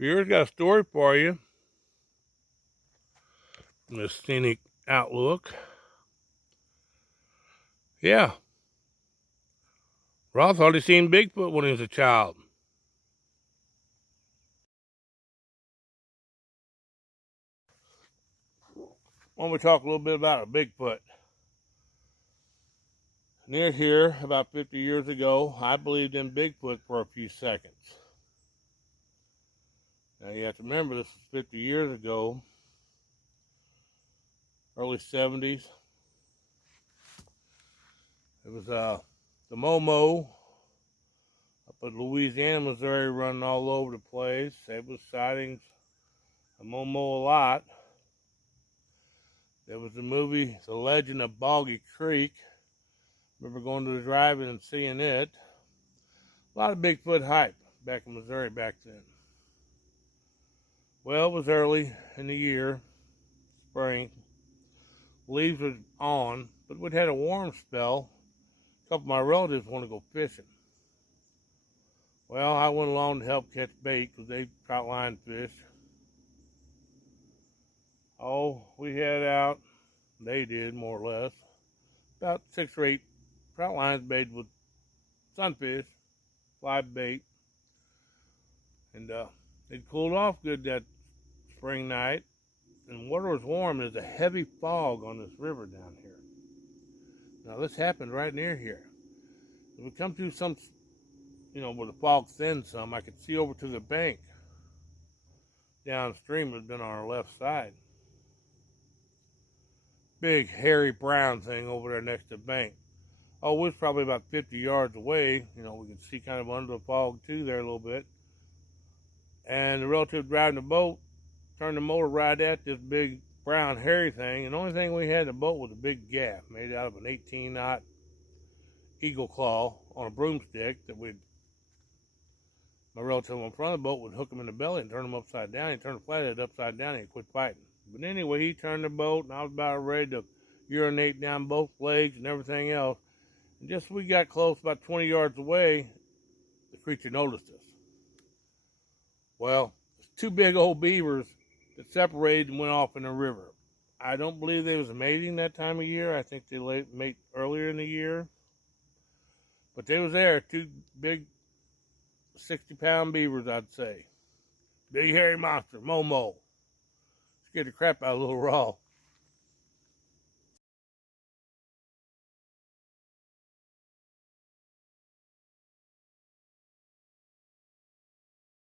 Viewers, got a story for you from the scenic outlook. Yeah, Ross thought he seen Bigfoot when he was a child. Why don't we talk a little bit about a Bigfoot? Near here, about 50 years ago, I believed in Bigfoot for a few seconds. Now you have to remember this was 50 years ago, early 70s. It was the momo up in Louisiana, Missouri, running all over the place. There was sightings of momo a lot. There was the movie The Legend of Boggy Creek. Remember going to the drive-in and seeing it. A lot of Bigfoot hype back in Missouri back then. Well, it was early in the year, spring. Leaves were on, but we'd had a warm spell. A couple of my relatives wanted to go fishing. Well, I went along to help catch bait because they trout line fish. Oh, we had out, they did more or less, about 6 or 8 trout lines baited with sunfish, live bait. And it cooled off good that spring night. And water was warm. There's a heavy fog on this river down here. Now this happened right near here. If we come to some, where the fog thinned some, I could see over to the bank. Downstream had been on our left side. Big, hairy, brown thing over there next to the bank. Oh, it was probably about 50 yards away. We could see kind of under the fog too there a little bit. And the relative driving the boat turned the motor right at this big brown hairy thing, and the only thing we had in the boat was a big gaff made out of an 18-knot eagle claw on a broomstick that my relative in front of the boat would hook him in the belly and turn him upside down. He'd turn the flathead upside down and he'd quit fighting. But anyway, he turned the boat, and I was about ready to urinate down both legs and everything else. And just as we got close, about 20 yards away, the creature noticed us. Well, it's 2 big old beavers that separated and went off in the river. I don't believe they was mating that time of year. I think they mate earlier in the year. But they was there, 2 big 60-pound beavers, I'd say. Big hairy monster, momo. Scared the crap out of little Raw.